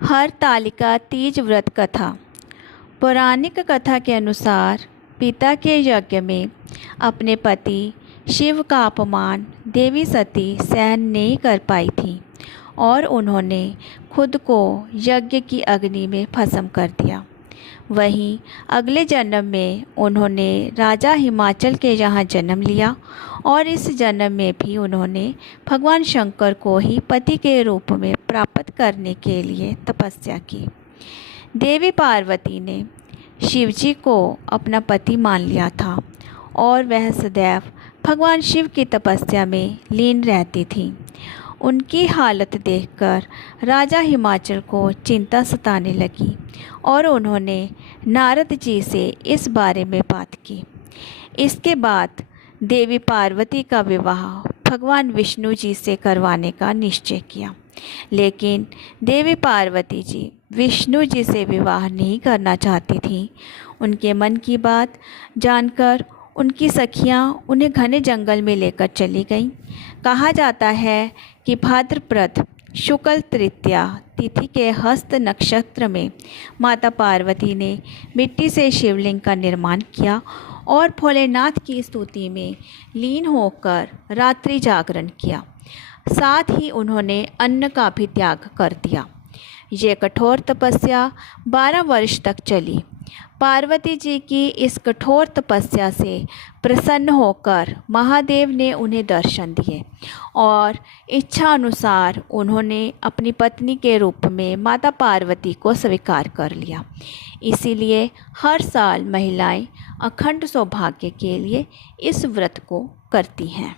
हरतालिका तीज व्रत कथा। पौराणिक कथा के अनुसार पिता के यज्ञ में अपने पति शिव का अपमान देवी सती सहन नहीं कर पाई थी और उन्होंने खुद को यज्ञ की अग्नि में भस्म कर दिया। वहीं अगले जन्म में उन्होंने राजा हिमाचल के यहाँ जन्म लिया और इस जन्म में भी उन्होंने भगवान शंकर को ही पति के रूप में प्राप्त करने के लिए तपस्या की। देवी पार्वती ने शिवजी को अपना पति मान लिया था और वह सदैव भगवान शिव की तपस्या में लीन रहती थी। उनकी हालत देखकर राजा हिमाचल को चिंता सताने लगी और उन्होंने नारद जी से इस बारे में बात की। इसके बाद देवी पार्वती का विवाह भगवान विष्णु जी से करवाने का निश्चय किया, लेकिन देवी पार्वती जी विष्णु जी से विवाह नहीं करना चाहती थीं। उनके मन की बात जानकर उनकी सखियां उन्हें घने जंगल में लेकर चली गईं। कहा जाता है कि भाद्रपद शुक्ल तृतीया तिथि के हस्त नक्षत्र में माता पार्वती ने मिट्टी से शिवलिंग का निर्माण किया और भोलेनाथ की स्तुति में लीन होकर रात्रि जागरण किया। साथ ही उन्होंने अन्न का भी त्याग कर दिया। ये कठोर तपस्या 12 वर्ष तक चली। पार्वती जी की इस कठोर तपस्या से प्रसन्न होकर महादेव ने उन्हें दर्शन दिए और इच्छा अनुसार उन्होंने अपनी पत्नी के रूप में माता पार्वती को स्वीकार कर लिया। इसीलिए हर साल महिलाएं अखंड सौभाग्य के लिए इस व्रत को करती हैं।